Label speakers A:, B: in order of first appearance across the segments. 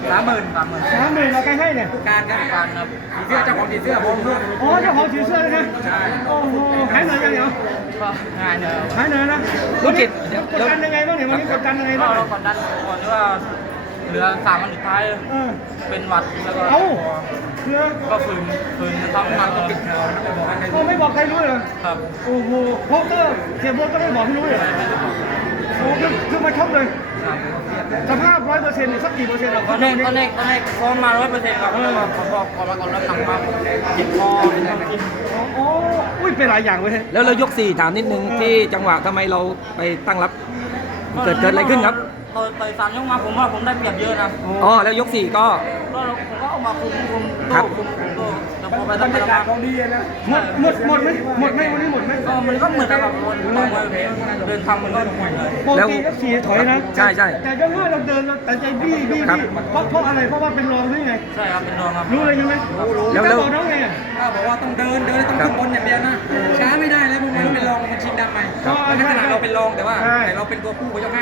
A: 30,000เราใครให้เนี่ย
B: การครับสีเสื้อเจ้าของสีเสื้อผมด้วย
A: อ๋อเจ้าของสีเสื้อเลยนะ
B: ใช่
A: โอ้โหหายเหนื่อยยังเนี่ย
B: ก็ง่ายเลย
A: หายเหนื่อยนะวันนี้กดดันยังไงบ้างเนี่ยวันนี้กดดันยังไงบ้าง
B: เรากดดันก่อนที่ว่าเหลือ3 วันสุดท้ายเป็นหวัดแล้วก็
A: เอ้าเพื่อ
B: ก็ฝืนทำงานก็ปิด
A: เขาไม่บอกใครรู้เลย
B: ครับ
A: โอ้โหโพสเตอร์เสียโพสก็ไม่บอกไม่รู้เลยโอ้คือมาชกเลยสภาพ100%เนี่ยสักกี่เปอร์เซ็นต์เรา
B: ตอนแรกซ้อมมา100%ครับแล้วก็พอก่อนมาก่อนแล้วหนักมากเจ็บคอกิน
A: โอ้อุ้ยเป็นหลายอย่างเลย
C: แล้วยก4ถามนิดนึงที่จังหวะทำไมเราไปตั้งรับเกิดอะไรขึ้นครับ
B: ต่อย3 ยกมาผมว่าผมได้เปรียบเยอะนะ
C: อ๋อแล้วยก4ก็
B: ผมก็เอามาคุมโต้แต่พอไป
A: บร
B: ตั้ง
A: รยากาศของดีนะหมดไหมวันนี้หมดไหม
B: ก็มันก็เหมือนกับคนต่อยเดินทำมันก็เหมือนเลย
A: ปกติก็ขี่ถอยนะ
C: ใช่ใช่
A: แต่ก็ง่ายเราเดินเราแต่ใจบี้เพราะอะไรเพราะว่าเป็นรองหรือไง
B: ใช่ครับเป็นรองครับ
A: รู้เลยใช่ไหม
C: แล้ว
A: จะบอกน้องไงอ่ะ
B: ก็บอกว่าต้องเดินต้องขึ้นบนอย่างเดียวนะช้าไม่ได้เลยพวกมันเป็นรองมันชิงดำไปในขณะเราเป็นรองแต่ว่าเราเป็นตัวผู้ยก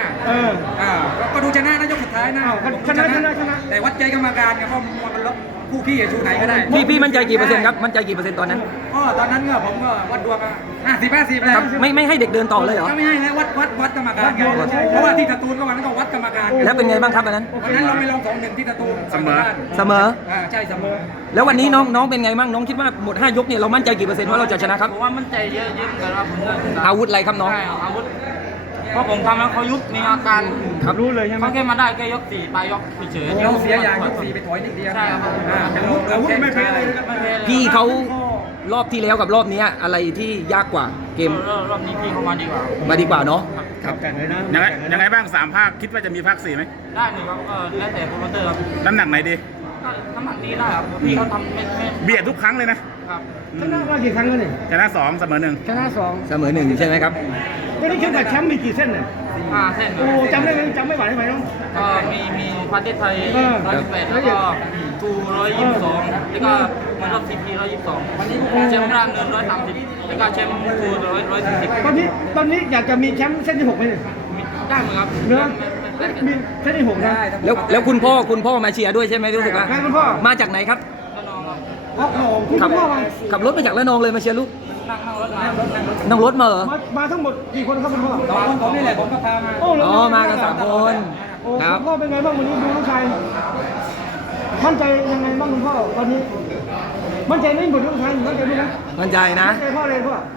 B: 5ก็ดูชนะนะยกสุดท้ายนะแต่วัดใจกรรมการเนี่ยเพราะมันลบผู้พี่ชูไหนก็ได้
C: พี่มั่นใจกี่เปอร์เซ็นต์ครับมั่นใจกี่เปอร์เซ็นต์ตอนนั้น
B: ก็ตอนนั้นก็ผมก็วัดดวง50-50เลย
C: ครับไม่ให้เด็กเดินต่อเลยเหรอ
B: ก็ไม่ให้นะวัดกรรมการไงเพราะว่าที่สตูลก็วันนั้นก็วัดกรรมการ
C: แล้วเป็นไงบ้างครับวันนั้น
B: วันนั้นเราไปลง2-1ที่สตูลเสมอ ใช่เสมอ
C: แล้ววันนี้น้องเป็นไงบ้างน้องคิดว่าหมด5 ยกเนี่ยเรามั่นใจกี่เปอร์เซ็นต์ว่าเราจะชนะครับ
B: ผมว่ามั่นใจเยอะเหมือนกันว่าผมจะ
C: อาวุธอะไรครับน้อง
B: ใช่อาวุธเพราะผมทำแล้วเขายุบมีอาการ
A: ครับรู้เลยใช่ไหม
B: เขาแค่มาได้แค่ยก4ไปยกเฉยๆเราเสียอย่างยก4ไปถอยนิดเดียวใช่ครับ
A: อาวุธไม่แพ้เลยนะครับ
B: ไม่แพ้เลย
C: พี่เขารอบที่แล้วกับรอบนี้อะไรที่ยากกว่าเกม
B: รอบนี้พี่เขามาดีกว่า
C: มาดีกว่าเนาะ
A: ครับแต่เลยนะ
D: ยังไงบ้าง3 ภาคคิดว่าจะมีภาค 4ไหม
B: ได้หนึ่งครับก็แล้วแต่โปรโมเตอร์ครับ
D: น้ำหนักไหนดี
B: ก็น้ำหนักนี้ได้ครับพี่เขาทำไม่
D: เบียดทุกครั้งเลยนะครับ
A: ชนะมากี่ครั้งแล้วนี่
D: ชนะ2เสมอ1
A: ชนะ2
C: เสมอ1ใช่ไหมครับ
A: วันนี้เข็มขัดแชมป์มีกี่เส้นเนี่ย
B: 5 เส้น
A: โอ้จำได้ไหมจำไม่ไหวไหมน้อง
B: ก็มีประเทศไทย 118 แล้ว
A: ครั
B: ก็
A: บ
B: ทู122 แล้วก็มันรอบซีพี122แชมป์ร่างเงิน130 แล้วก็แชมป์ทู140
A: ตอนนี้อยากจะมีแชมป์เส้นที่6ไหมเนี่ย
B: ได้เหมือนครับ
A: เนื้อมีเส้นที่6นะ
C: แล้วคุณพ่อมาเชียร์ด้วยใช่ไหมรู้สึกว่า
A: ใช่คุณพ่อ
C: มาจากไหนครับ
B: ก็น้องครับ
A: อ๋อคุณ
C: ขับ
A: พ่อมา
C: ขับรถมาจากระนองเลยมาเชียร์ลูก
B: นั่งรถมา
C: นั่งรถมาเหรอ
A: มาทั้งหมดกี่คนครับคุณพ่อ
B: 2 คนผมนี่แหละผมก็พามา
C: อ๋อมากัน3 คน
A: โอ้
C: ครับ
A: คุณพ่อเป็นไงบ้างวันนี้ดูลูกชายมั่นใจยังไงบ้างคุณพ่อตอนนี้ มั่นใจไม่หมดลูกชายมั่นใจไหมนะ
C: มั่นใจนะ
A: มั่นใจพ่อเลยพ่อ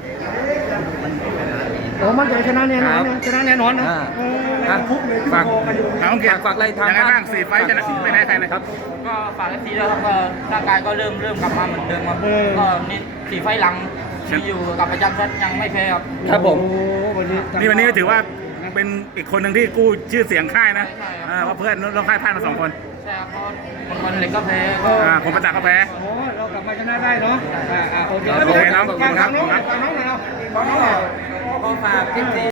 A: โอ้มั่นใจชนะแน่นอนนะชนะแน่นอนนะ
C: อ่ะฝาก
D: ถามเกียรติ
C: ฝากอะไรทาง
D: ยังไงบ้าง4 ไฟล์ชนะไม่แพ้ใครเลยครับ
B: ก็ฝากทีแล้วครับก็ร่างกายก็เริ่มกลับมาเหมือนเดิมครับก็นี่4 ไฟล์หลังที่อยู่กับประจำชัดยังไม่แพ้ครับ
C: ครับผม
A: โอ้วันนี้
D: วันนี้ก็ถือว่าเป็นอีกคนหนึ่งที่กู้ชื่อเสียงค่ายนะว่าเพื่อนร่วมค่ายพลาดมา2 คน
B: ใช่ครับเพราะคนเหล็กก็แพ้ก็
D: ผมประจักษ์เขาแพ้
A: โอ้เรากลับมาชนะได้เนาะโอเค
D: โอเคน้องขอบคุณครับ
A: ฝากน้องหน่อยเราฝากน้องหน่อย
B: ก็ฝากที